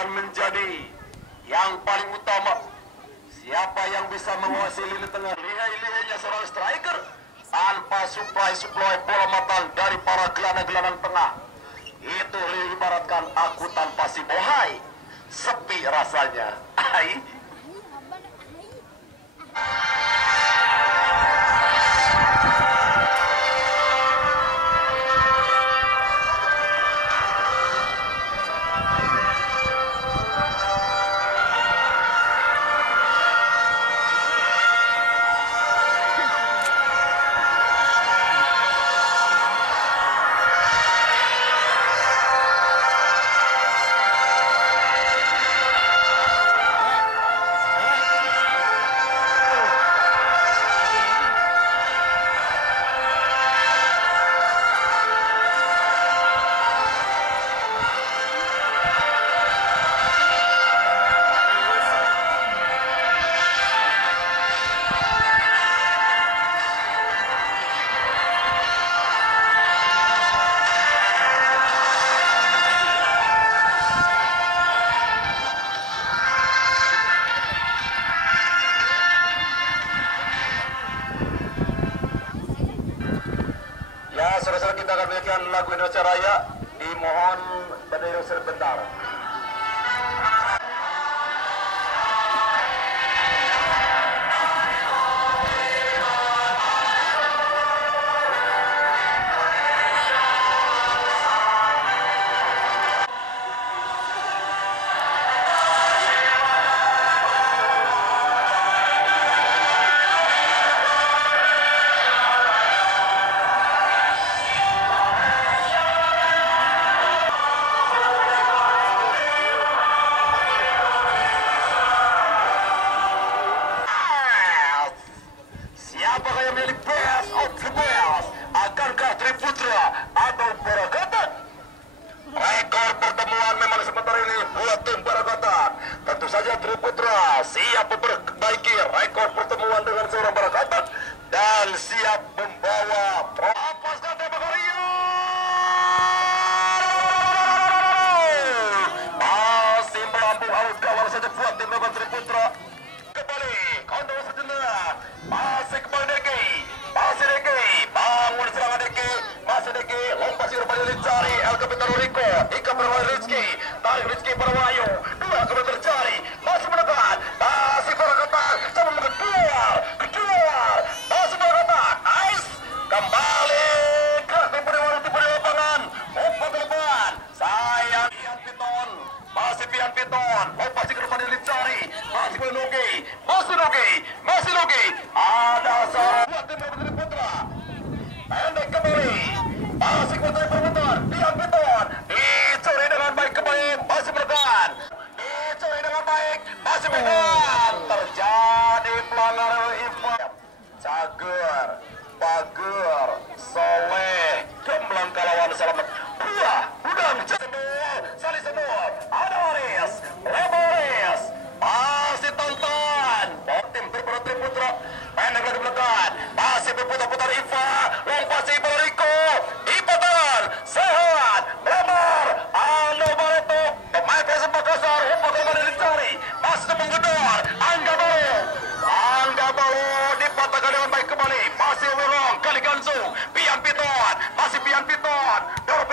akan menjadi yang paling utama. Siapa yang bisa menguasai lini tengah, lihai-lihainya seorang striker tanpa supply bola matang dari para gelandang-gelandang tengah. Itu diibaratkan aku tanpa si Bohai, sepi rasanya. Saudara-saudara, kita akan menyanyikan lagu Indonesia Raya. Dimohon berdiri sebentar. Akankah Triputra atau Barakatan? Rekor pertemuan memang sebentar ini buat tim Barakatan. Tentu saja Triputra siap memperbaiki rekor pertemuan dengan seorang Barakatan dan siap membawa apaskan tembakan masih melambung arus gawang saja buat tim memang Triputra. Kembali kontra sejenak, masih kembali Deki, masih Deki, bangun serangan Deki, masih Deki, lompasi rupanya dicari El Capitano Rico, Ika berwajah Rizky, tarik Rizky pada Wahyu, dua kembali tercari, masih menekan, masih Barakatan, sama keluar, masih Barakatan, nice, kembali ke tipe di lapangan, umpan ke depan, sayang Pian Piton, masih Pian Piton, lompasi ke depan dicari, masih Nogi, masih Nogi, ada seorang tim Putri Putra, pendek kembali, masih Putri Permutan, Pian Piton, dicuri dengan baik kembali, masih menekan, dicuri dengan baik, masih menekan, terjadi pelanggaran info, Cager, Bager, Soleh, gemblang kalawan selamat, udang, saling sendur, ada Waris, Leboris, masih tonton, tim Putri Putra, pendek lagi menekan, masih berputar-putar Iva, lompasi Rico, Ipatan, sehat, lebar, Aldo Barreto, pemain PSM Makassar, umpan kembali dicari, masih menggedor, Angga Balo, dipatahkan dengan baik kembali, masih Wirong, kali Gansu, Pian Piton, masih Pian Piton, dorong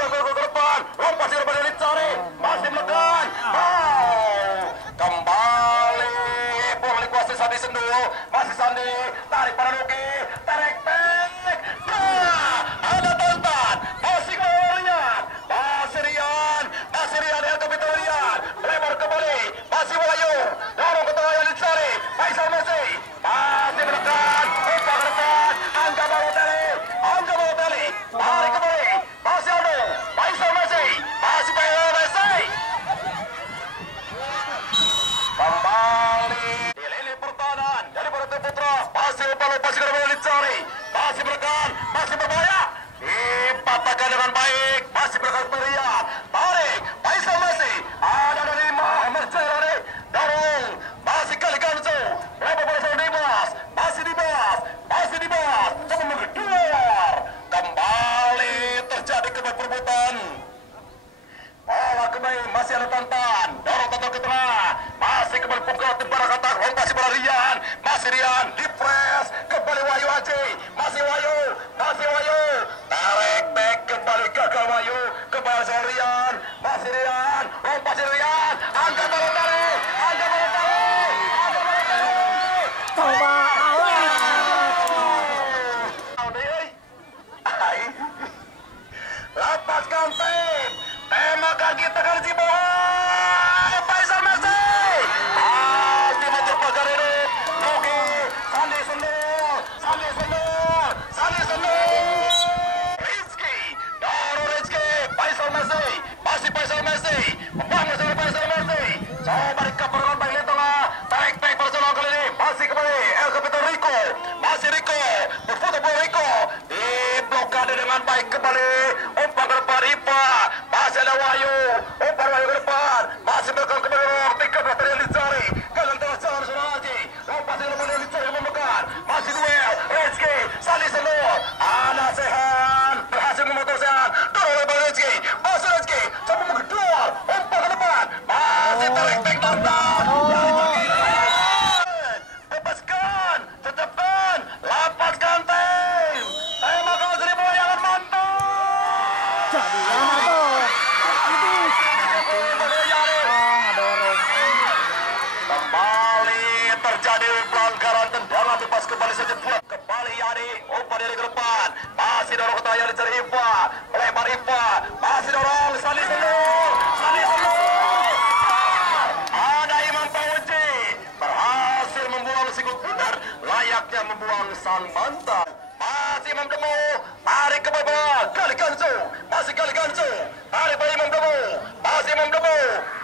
kembali perebutan. Bola kembali masih ada Tantan. Dorong Tantan ke tengah. Masih kembali pukul timpar kata masih bola Rian. Masih Rian di press. Kembali Wahyu Haji. Masih Wahyu. Masih Wahyu. Tarik back kembali gagal Wahyu. Kembali sama Rian. Masih Rian. Masih Rian. Angkat bola tarik. Angkat bola tarik. Angkat bola tarik. Coba lepaskan tim, tembakkan kita ke si bola. Faisal Messi, tiba terpagar ini, Nugi, Sandi Sendul, Sandi Sendul, Sandi Sendul, Rizky, Doro Rizky, Faisal Messi, masih Faisal Messi, membangun dari Faisal Messi, coba dikabarkan baik di tengah, tarik Barcelona kali ini, masih kembali, El Capitão Rico, masih Rico, berfoto bola Rico, diblokade dengan baik kembali. Masih ada Wahyu, umpan Wahyu ke depan, masih belakang kembali Rong, 13 dari Elisari, kalian telah jalan sudah lagi, lompat dari depan Elisari memegang, masih duel, Rizky, Sandi Senur, Ana Sehan, berhasil memotong Sehan, dorong lebar Rizky, masih Rizky, coba mengedual, umpan ke depan, masih tarik back Tantan, bebaskan, tetapkan, lapaskan tim, tembakkan dari bola yang mantap. Kembali terjadi pelanggaran tendangan bebas kembali saja buat kembali Yani umpan dari ke depan masih dorong ke tengah dicari Iva melebar Iva masih dorong Sandi Senur ada Imam Fauzi berhasil membuang sikut benar layaknya membuang sang mantan masih Imam Demo tarik ke bawah kali Gansu masih kali Gansu tarik ke Imam Demo masih Imam Demo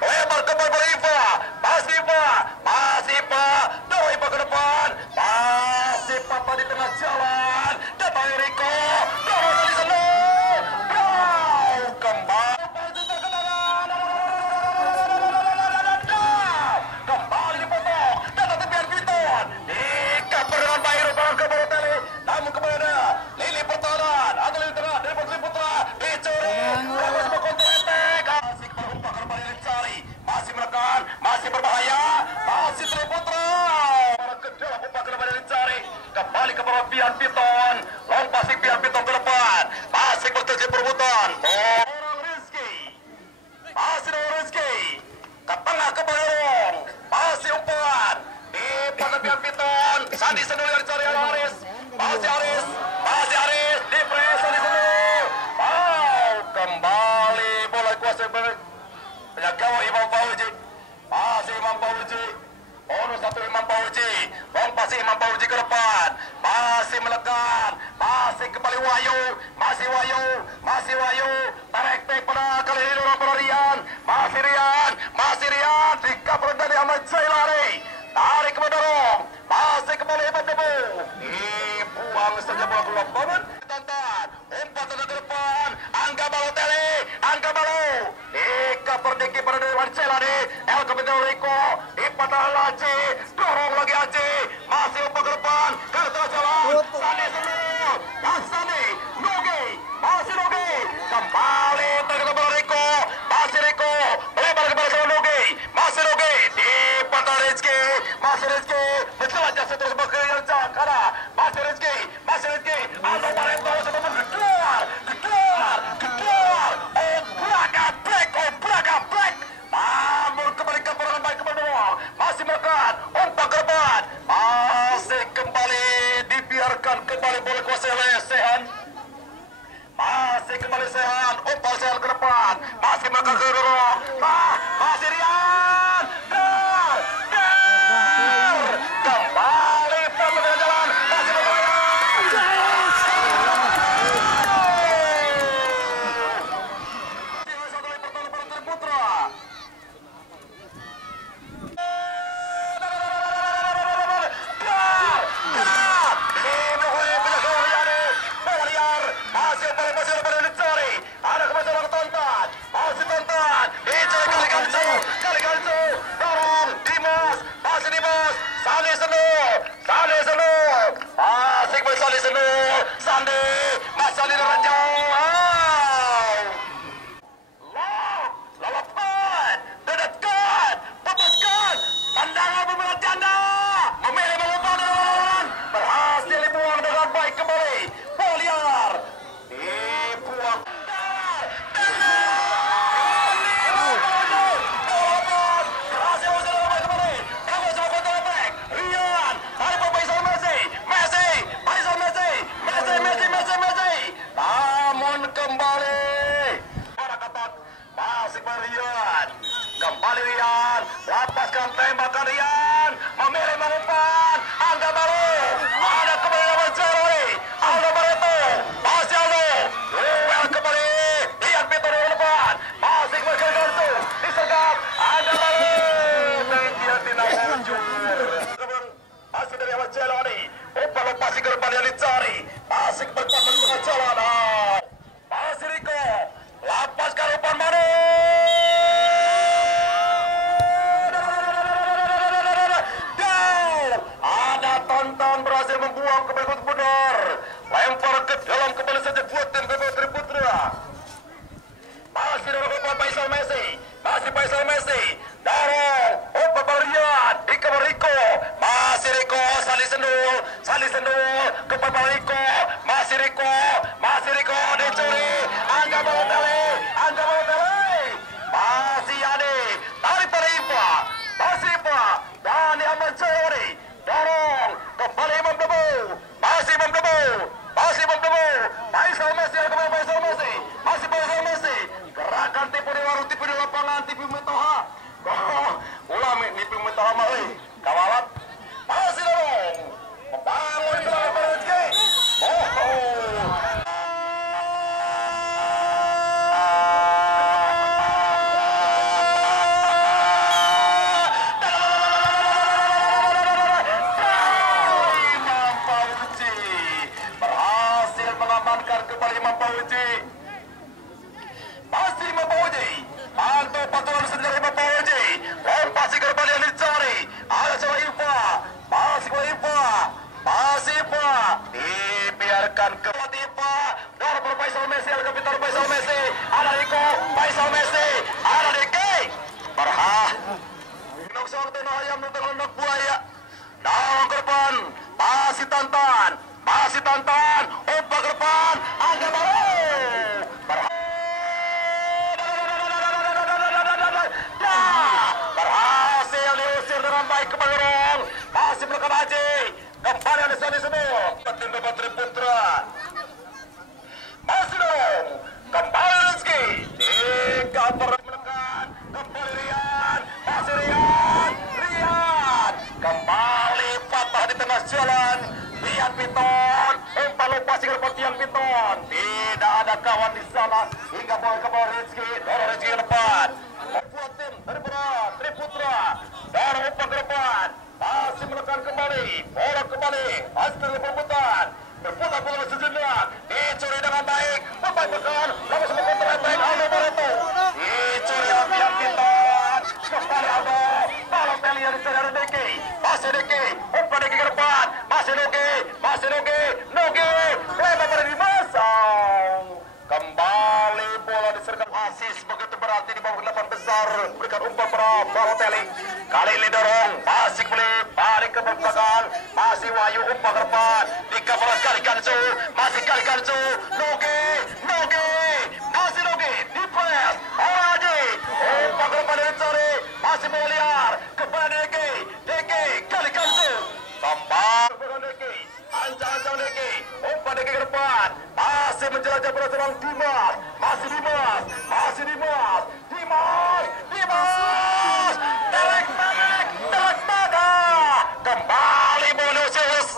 lebar ke bawah Iva masih Iva masih Iva dorong Iva ke depan masih Papa di tengah jalan datang Rico dorong dari sana kembali kembali dipotong datang tepian Piton dikaper dengan baik barang ke Balotelli namun kembali ada Lili pertahanan atau Lili tengah dari Putri Putra dicuri lakukan sebuah counter attack masih berumpak kembali dicari masih menekan masih berbahaya masih Putri Putra orang kedua umpak kembali dicari kembali ke bawah Pian Piton lompat si Pian Piton ke depan masih berterjun perebutan orang Rizky masih ada Rizky ke tengah ke Bayong masih umpan di pada Pian Piton Sandi Senul yang dicari oleh Aris masih Aris di press Sandi Senul kembali bola kuasa penjaga Imam Fauzi masih Imam Fauzi bonus satu Imam Fauzi lompat si Imam Fauzi ke depan masih melekat masih kembali Wahyu masih Wahyu tarik pada kali ini dorong pada Rian masih Rian dikaper dari Ahmad Zailani tarik ke dorong masih kembali Imam Debu dibuang saja bola keluar banget Tantan umpan ke depan Angga Balotelli dikaper dikit pada Dewan Zailani El Capitão Rico dipatah lagi dorong lagi Haji masih umpan ke depan ke tengah jalan Sandi Senur Sandi Nugi masih Nugi kembali terkena bola Rico masih Rico melebar kembali sama Nugi masih Nugi dipatah Rizky masih Rizky menjelajah seterus berkiri yang cara masih Rizky Aldo Barreto sebelum keluar Braga Black namun kembali ke perangan baik kembali doang masih melekat umpan ke depan masih kembali dibiarkan kembali bola kuasai oleh Sehan masih kembali Sehan umpan Sehan ke depan masih melekat ke dorong masih Rian kembali pelan jalan masih masih Rian. Kembali Rian, lepaskan tembakan Rian, memilih mengumpan, Angga Baru, ada kembali lawan Jerry, Aldo Barreto, masih Aldo, duel kembali, Rian Pito di depan, masih kembali ke kartu, disergap, Angga Baru, dan dia tidak muncul. Masih dari awal Jelani, umpan lokasi ke depan yang dicari, masih kembali ke jalan, masih Riko, lepaskan umpan Manu. Berhasil membuang ke berikut benar, lempar ke dalam kembali saja buat tim BPM Triputra. Masih dorong umpan Faisal Messi, masih Faisal Messi, dorong umpan Barian di kamar Riko, masih Riko Salih Sendul ke Riko, masih Riko dicuri, Angga Balotelli, masih Ade, tarik pada Ipa, masih Ipa, dan Ahmad Jayori, dorong kembali Imam Debu, masih Imam Debu, Faisal Messi, masih Faisal Messi, gerakan tipu di warung, tipu di lapangan, tipu Metoha, ulami tipu Metoha mah, kawalat, masih dorong, membangun serangan Rezeki, kembali Mampauji, masih Mampauji, mantap patuan sendiri Mampauji, lempasi kembali yang dicari, ada coba Ipa, masih Ipa, dibiarkan ke Ipa, dorong Faisal Messi, ada kapitan Faisal Messi, ada Riko, Faisal Messi, ada Diki, berhah, nok sorte no ayam nutang nok buaya, dorong ke depan, masih tantan, umpan ke depan, Angga Baru, berhasil diusir dengan baik ke Bagorong, masih melakukan Haji, kembali ada Sani Semua, tim BPM Triputra, masih dong, kembali Rizky, di cover menekan, kembali Rian, masih Rian, kembali patah di tengah jalan, Rian Piton, umpan lokasi ke depan Rian Piton, tidak ada kawan di sana, hingga bola ke bawah Rizky, dorong Rizky ke depan, membuat tim dari Triputra, dorong umpan ke depan, masih menekan kembali, bola kembali, hasil berputar sejenak, dicuri dengan baik, membaikkan, lalu semua kontra baik, Aldo Barreto, dicuri Rian Piton, kembali Aldo, Balotelli yang dicari dari Diki, masih Diki, umpan Diki ke depan, masih Nugi, lebar pada Dimasang, kembali bola disergap asis begitu berarti di bawah 8 besar, berikan umpan pada Balotelli, kali ini dorong, masih balik ke belakang, masih Wahyu umpan ke depan, di cover kali Kansu, Nugi, masih Nugi, di press, Haji, umpan ke depan dicari, masih Meliar, kepada Diki, kali Kansu, kembali ke Diki, ancang-ancang Diki, umpan Diki ke depan, masih menjelajah bola serang Dimas, masih Dimas, telek kembali Bonus Aris,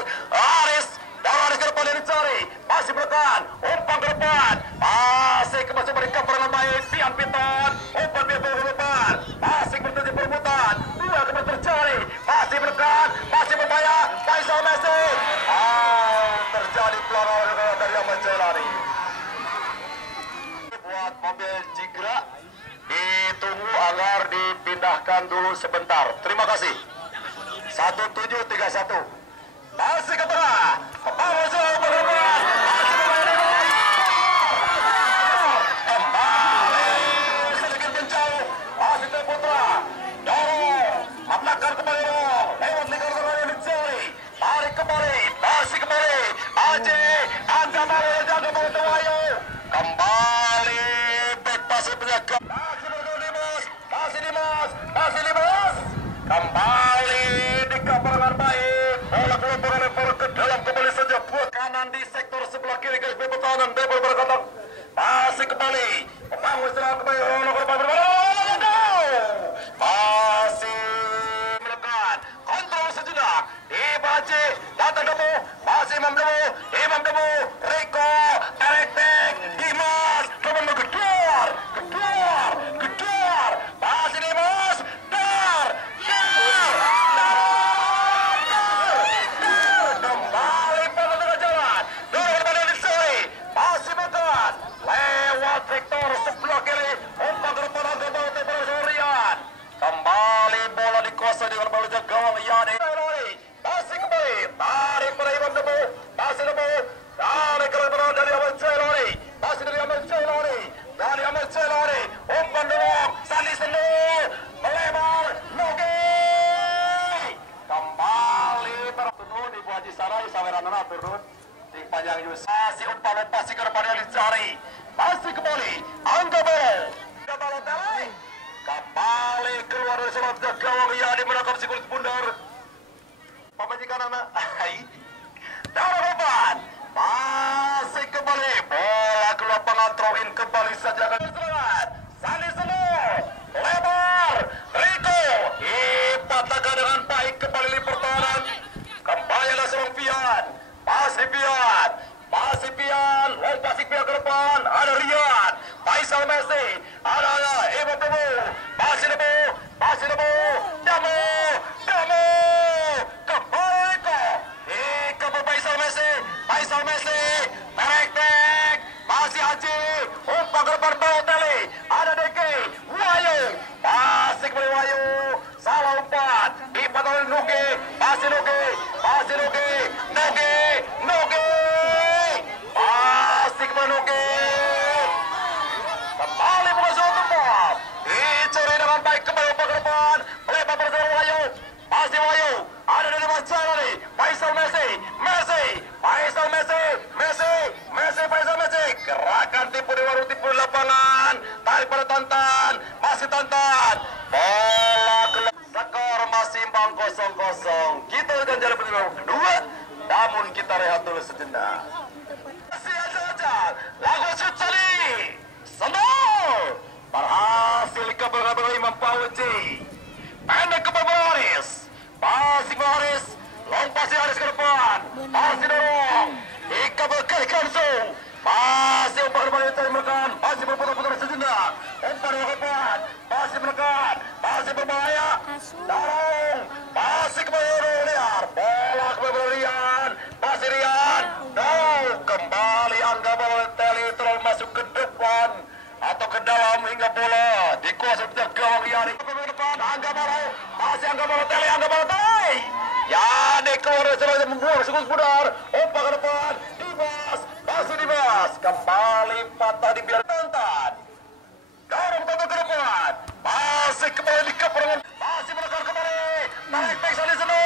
Aris ke depan yang dicari, masih bertahan, umpan ke depan, masih kembali berikan dengan baik, Rian Piton, umpan ke depan, masih bertahan perebutan, dua kembali tercari, masih berdekat, masih berbahaya, Faisal Messi, terjadi pelanggaran dari Ahmad Jelani. Buat mobil Jigra ditunggu agar dipindahkan dulu sebentar. Terima kasih. 1731 masih ke tengah, kembali sedikit menjauh, masih Triputra, dorong, menekan kembali lewat lingkar yang dicari, tarik kembali, masih kembali, Angga Baru Wahyu, kembali back pasir penjaga, masih Dimas, kembali di cover dengan baik, bola keluar lempar ke dalam kembali saja buat kanan di sektor sebelah kiri garis pertahanan, Depol berkata masih kembali membangun serangan kembali, Imam Debu, Rico, Eretek, Dimas, teman gedor, masih Dimas, dar, kembali pada tengah jalan, kembali disuri, masih bekas, lewat Victor sebelah kiri, umpan ke depan Angga Surian, kembali bola dikuasai dengan bola gawang Yani. Masih kembali, tarik pada Imam Debu, masih Debu, tarik ke depan dari Ahmad Celani, masih dari Ahmad Celani, umpan dorong, Sandi Senu, melebar, Nogi, kembali turun Ibu Haji Sarai, saweranana turun, di panjang Yusuf, masih umpan pasti ke depan yang dicari, masih kembali, Angga Balotelli, kembali keluar dari sholat gawang Yani menangkap si kulit bundar. Pemajikan anak, darah beban, masih kembali, bola ke lapangan throw in kembali saja ke serangan, Sandi Senu, lebar, Rico, dipatahkan dengan baik kembali di pertahanan, kembali ada seorang Pian, masih Pian, lompat Pian ke depan, ada Rian, Faisal Messi, ada Imam Debu, masih Debu, Damu, Faisal Messi, Tek, masih Haji, umpan ke depan Balotelli, ada Deki, Wahyu, masih kembali Wahyu, salah umpan, dipatah oleh Nugi, masih Nugi, masih Nugi, kembali mengusung umpan, dicuri dengan baik kembali umpan ke depan, melebar bersama Wahyu, masih Wahyu, ada dari Mas Jalani, Faisal Messi, gerakan tipu di warung tipu di lapangan, tarik pada Tantan, masih Tantan, bola keluar, skor masih imbang 0-0, kita akan jalan kedua, namun kita rehat dulu sejenak. Masih aja, lagu Sucali, Sendol, berhasil kabel Imam Fauzi, pendek ke Boris, masih lompat si Haris ke depan, masih dorong, dikabel kali langsung, masih umpan kembali menekan, masih berputar-putar sejenak, umpan ke depan, masih menekan, masih berbahaya, dorong, masih kembali liar, bola kembali Rian, masih Rian, dorong, kembali Angga Balotelli terlalu masuk ke depan, atau ke dalam hingga bola dikuasai penjaga gawang Yani ke depan, Angga Balotelli, Yani keluar dari serangan membuang sekus pudar, umpan ke depan, Dimas, kembali patah dibiarkan Tantan, dorong Tantan ke depan, masih kembali di keperangan, masih menekan kembali, tarik back Sandi Senu,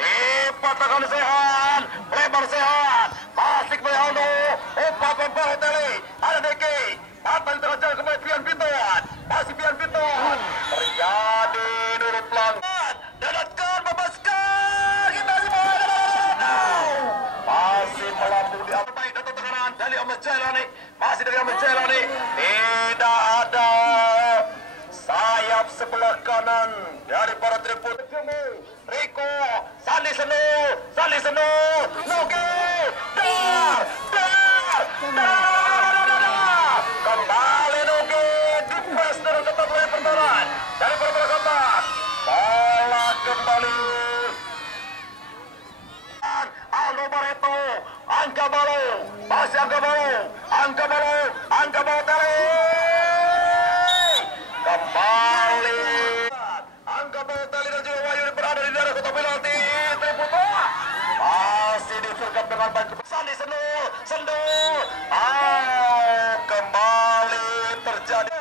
dipatahkan Sehan, lebar Sehan, masih kembali Aldo, umpan ke Balotelli, ada Deki, patah di tengah jalan kembali Pian Piton, masih Pian Piton, terjadi dulu pelanggan, dadatkan, bebaskan, kita masih melambung di atas baik datang tekanan dari Ahmad Celani, masih dari Ahmad Celani, tidak ada sayap sebelah kanan dari para tribun. Rico, Sandi Senu, Nugi, dar, kembali Nugi, dipres dengan ketat oleh pertahanan dari para kotak, bola kembali. Aldo Barreto, Angga Balo, masih Angga Balotelli, kembali Angga Balotelli dan juga Wahyu berada di daerah kotak penalti, Triputo, masih disergap dengan baik Sandi Senu, kembali terjadi,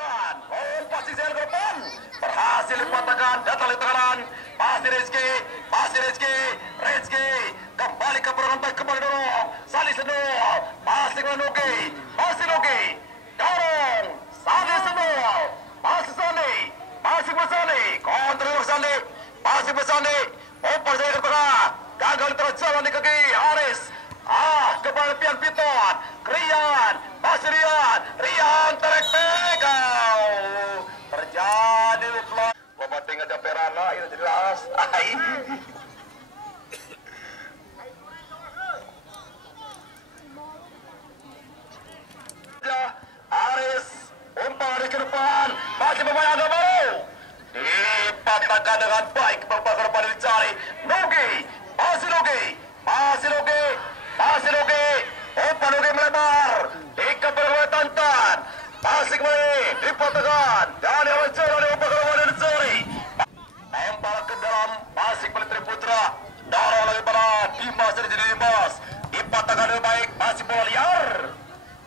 pasti saya ke depan, berhasil dipatahkan, datang di tekanan, masih Rizky, kembali ke perangan baik, kembali dorong, Sandi Senu, masih Nugi, dorong, Sandi Senu, masih Sandi, kontrol Sandi, masih Sandi, umpan saya ke tengah, gagal terjalan di kaki Haris, kembali Pian Piton, Rian, masih Rian terek, terjadi lupa, bapak tinggal ada perana, itu jelas, dengan baik berbakar pada dicari. Nogi, masih Nogi, masih Nogi, masih Nogi. Umpan Nogi melebar, dikembali oleh Tantan. Masih kembali dipotongkan dan yang mencari umpan pada dicari. Lempar ke dalam, masih kembali Triputra. Dorong lagi pada Dimas dan jadi Dimas. Dipatahkan dengan baik, masih bola liar.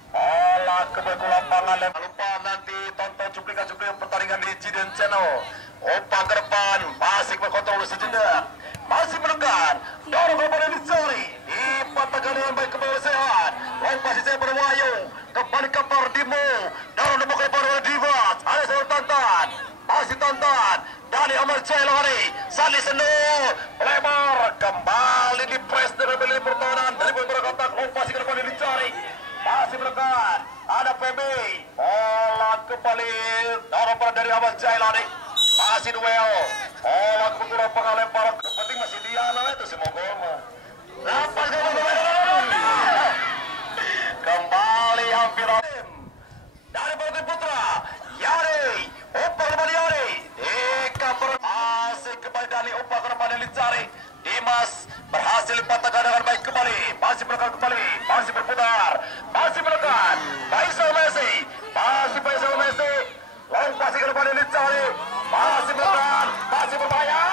Bola kembali ke lapangan. Jangan lupa nanti tonton cuplikan-cuplikan pertandingan di Jiden Channel. Umpan ke depan, masih berkontrol sejenak. Masih menekan, dorong kepada dicari. Dipatahkan dengan baik kembali sehat. Lompat saya pada Wahyu. Kembali ke Pardimo. Dorong kepada Dimas. Ada seorang Tantan. Masih Tantan. Dari Amal Jailani. Sali Senul. Lebar. Kembali di press dengan beli pertahanan. Dari beberapa kotak. Lompat ke depan dicari. Masih menekan. Ada PB. Bola kembali. Dorong pada dari Amal Jailani. Masih duel. Bola kebetulan pengalempar. Yang penting masih Diana itu semua gol mah. Lepas kembali hampir dari Bukti Putra. Yari. Umpan kembali Yari. Dikaper. Masih kembali dari umpan ke depan yang dicari. Dimas berhasil dipatahkan dengan baik kembali. Masih menekan kembali. Masih berputar. Masih menekan. Faisal Messi. Masih Faisal Messi. Lompat ke depan yang dicari. Masih menekan. Masih berbahaya.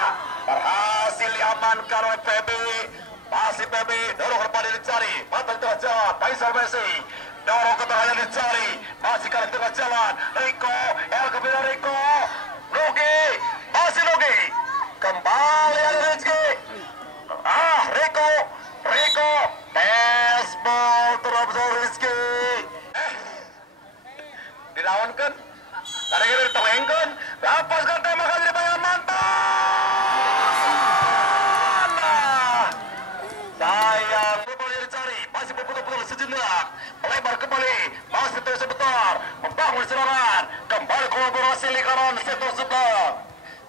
Berhasil diamankan oleh PB. Masih PB. Dorong ke depan yang dicari. Patah di tengah jalan. Faisal Messi. Dorong ke tengah yang dicari. Masih kali tengah jalan. Rico. El kepada Rico. Nogi. Masih Nogi. Kembali ada Rizky. Rico. Rico. Baseball terus Rizky. Dilawankan. Tadi kita ditengengkan. Lepaskan tembak kali di bayangan mantan. Sayang. Kembali dicari. Masih berputar-putar sejenak. Melebar kembali. Masih terus sebentar. Membangun serangan. Kembali kolaborasi lingkaran sektor sebelah.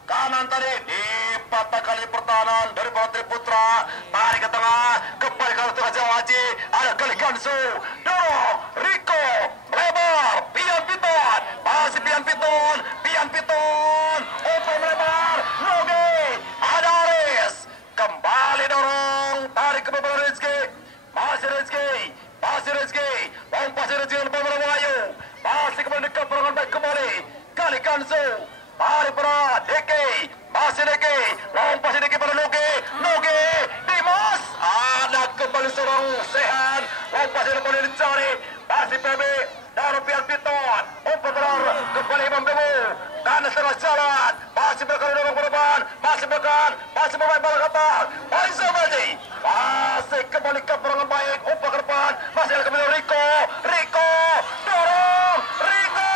Kanan tadi dipatahkan di pertahanan dari Bukti Putra. Tarik ke tengah. Kembali ke tengah jauh Haji. Ada kali Kansu. Dorong. Rico. Lebar. Pian Piton. Masih Pian Piton. Pian Piton. Umpan melebar. Nogi. Ada Aris. Kembali dorong. Tarik ke bawah Rizky. Masih Rizky. Masih Rizky. Lompat Rizky ke bawah Wahyu. Masih kembali dekat perangan baik kembali. Kali Kansu. Tarik pada Deki. Masih Deki. Lompat Deki pada Nogi. Nogi. Dimas. Ada kembali seorang sehat. Lompat kembali dicari. Masih PB. Dorong Pian Piton. Umpan terakhir. Kembali Imam Demu. Kanan setengah jalan. Masih berkali dorong ke depan. Masih berkan. Masih bermain bola kata. Faisal Messi. Masih kembali ke perangan baik. Umpan ke depan. Masih ada kembali Rico. Rico. Dorong. Rico.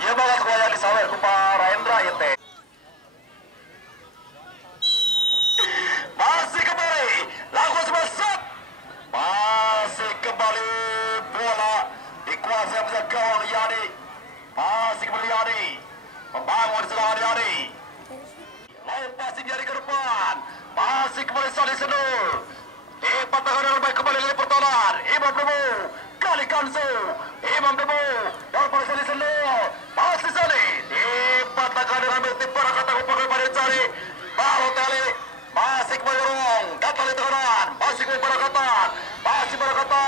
Iya banget gua yang disawer ku Pak Rendra ya teh. Masih kembali lakukan sebuah shot. Masih kembali bola dikuasai oleh gawang Yani. Masih kembali Yani. Membangun serangan Yani. Lompat Yani ke depan. Masih kembali Sali Senul. Dipatahkan dengan baik kembali dari pertahanan. Imam Demu. Kali Kansu. Imam Demu. Dalam pada Sali Senul. Masih Sali. Dipatahkan dengan baik para kata upaya pada cari. Balotelli. Masih kembali Rong. Datang di tengah. Masih kembali para kata. Masih para kata.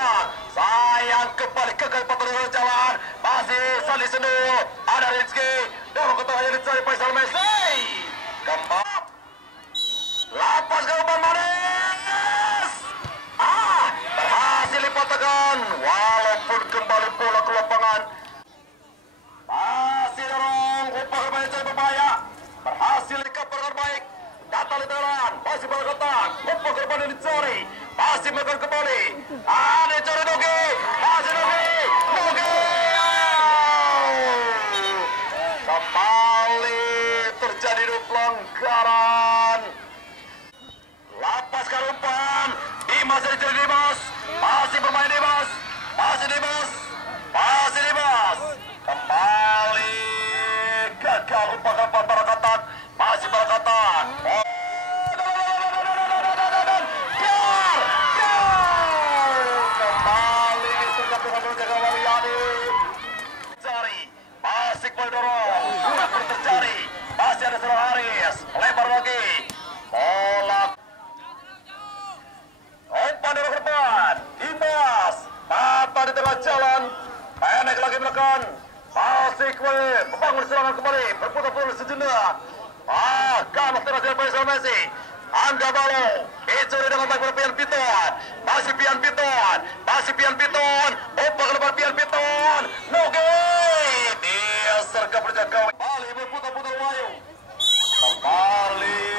Sayang kembali ke pertahanan jalan. Masih Sali Senul. Ada Rizky. Dorong ke tengah yang dicari Faisal Messi. Kembali. Lapas ke depan Manis. Berhasil dipatahkan. Walaupun kembali bola ke lapangan. Masih dorong. Umpan kembali cari berbahaya. Berhasil dikabarkan baik. Datang di tangan. Masih bola kotak. Umpan ke depan yang dicari. Masih melakukan kembali. Dicari Nogi. Masih Nogi. Nogi. Kembali terjadi pelanggaran. Lapaskan umpan. Dimas dari Dimas. Masih bermain Dimas. Masih Masih dibas. Kembali gagal umpan Barakatan. Masih Barakatan. Kembali tergantung menjaga Waliani. Cari. Masih mendorong. Sudah terjadi. Masih ada seorang Haris. Lebar lagi. Bola. Umpan dari depan. Dimas. Mata di tengah jalan. Pendek lagi menekan. Masih kembali. Membangun serangan kembali. Berputar-putar sejenak. Kalah terhasil Faisal Messi. Angga Balo. Dicuri dengan baik oleh Pian Piton. Masih Pian Piton. Masih Pian Piton. Umpan ke depan Pian Piton. Noge. Dia sergap berjaga. Kembali berputar-putar Wayu. Kembali.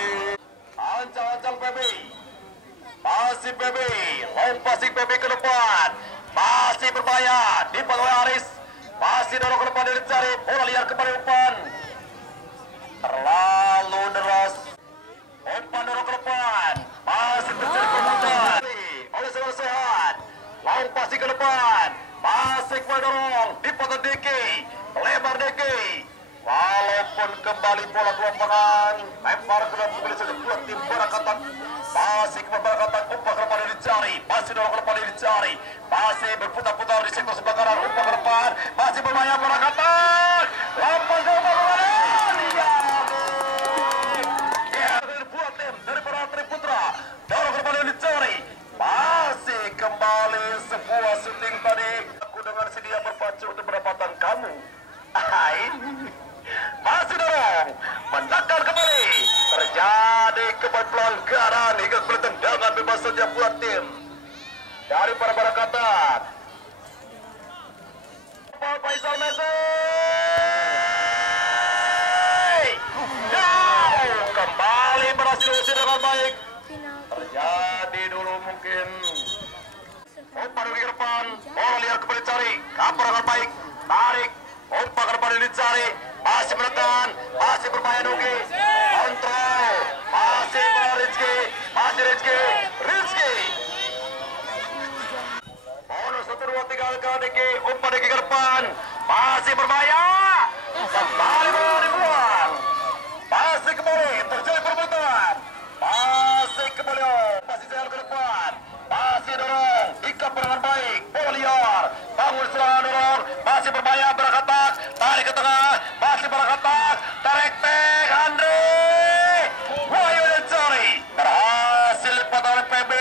Ancang-ancang PB. Masih PB. Lompasing PB ke depan. Masih berbahaya. Dipan oleh Aris. Masih dorong ke depan dicari. Bola liar kembali umpan. Terlalu deras. Umpan dorong ke depan. Masih terjadi permukaan. Oleh seorang sehat. Lompasing ke depan. Masih kembali dorong. Dipotong Diki. Lebar Diki. Walaupun kembali bola ke lapangan. Lempar ke dalam kembali saja buat tim Barakatan. Masih kembali Barakatan. Umpan ke depan dicari. Masih dorong ke depan dicari. Masih berputar-putar di sektor sebelah kanan. Umpan ke depan. Masih berbahaya Barakatan. Lampas ke depan. Buat tim dari para Triputra. Dorong ke depan dicari. Masih kembali sebuah syuting tadi. Aku dengan sedia berpacu untuk pendapatan kamu. Masih dorong. Menekan kembali. Terjadi pelanggaran hingga tendangan bebas saja buat tim dari para Barakatan. Faisal Messi. Kembali berhasil usir dengan baik. Terjadi dulu mungkin. Umpan ke depan. Bola liar kembali cari. Kapur dengan baik. Tarik. Umpan ke depan dicari. Masih menekan. Masih berbahaya Nugi. Kontrol. Masih Rizky. Masih Rizky. Bonus 1-2-3 ke Diki. Umpan Diki ke depan. Masih berbahaya. Kembali bola dibuang. Masih kembali. Terjadi perbuatan. Masih kembali. Masih jalan ke depan. Masih dorong. Ikat dengan baik. Bola liar. Bangun serangan dorong. Masih berbahaya Barakatan. Tarik ke tengah. Masih Barakatan. Tarik tek Andre. Wayu dan Cari. Berhasil lipat oleh PB.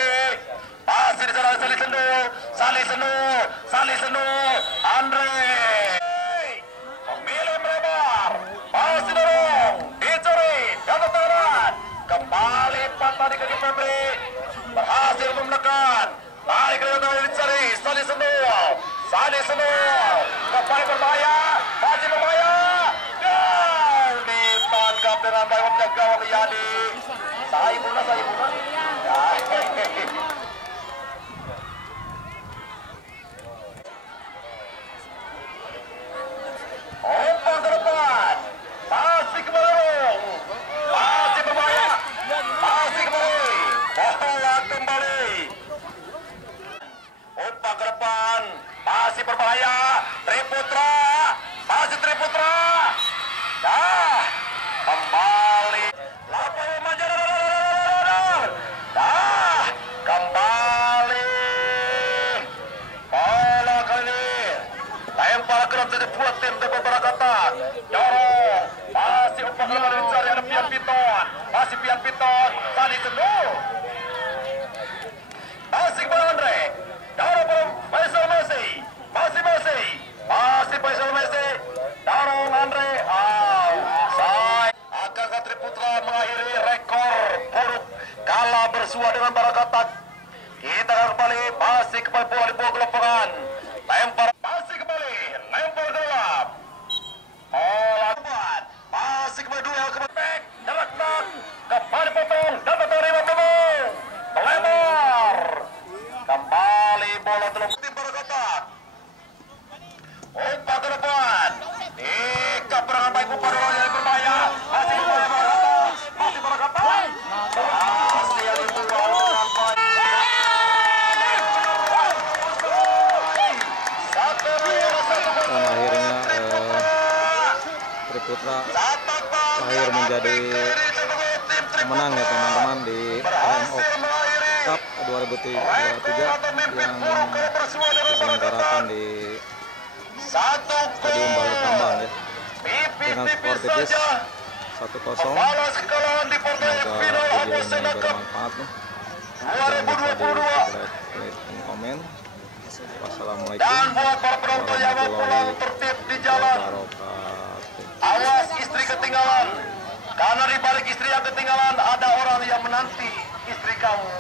Masih di sana Salih Senu. Andre. Memilih melebar. Masih dorong. Dicari. Jatuh tangan. Kembali empat tadi ke PB. Berhasil menekan. Tarik ke dalam dicari. Salih Senu. Kembali berbahaya. Masih berbahaya. Dan ditangkap dengan baik menjaga Waliani. Saibuna. Umpan ke depan. Masih kembali. Masih berbahaya. Masih kembali. Bola kembali. Umpan ke depan. Masih berbahaya. Triputra. Masih Triputra. Kembali. Lapangan Majar. Kembali. Bola kali ini. Lempar keras saja buat tim dari Barakatan. Dorong. Masih umpan ke depan dicari ada Pian Piton. Masih Pian Piton. Tadi Senu. Masih kembali Andre. Dorong Faisal Messi. Masih Faisal Messi. Dorong Andre. Akankah Triputra mengakhiri rekor buruk kalah bersua dengan Barakatan? Kita akan kembali. Masih kembali bola dibawa ke lapangan. Lempar. Masih kembali. Lempar ke dalam. Bola depan. Masih kembali duel kembali back. Jarak. Kembali potong. Dapat terima potong. Melebar. Kembali bola dalam tim Barakatan. Umpan ke depan. Ikat berangan baik umpan yang berbahaya. Masih berbahaya Barakatan. Masih Barakatan. Masih yang dibuang dengan baik. 2023 yang diselenggarakan di Stadion Balai Tambang ya, dengan skor tipis 1-0. Semoga video ini bermanfaat nih. Jangan lupa di like dan komen. Wassalamualaikum warahmatullahi wabarakatuh. Awas istri ketinggalan, karena di balik istri yang ketinggalan ada orang yang menanti istri kamu.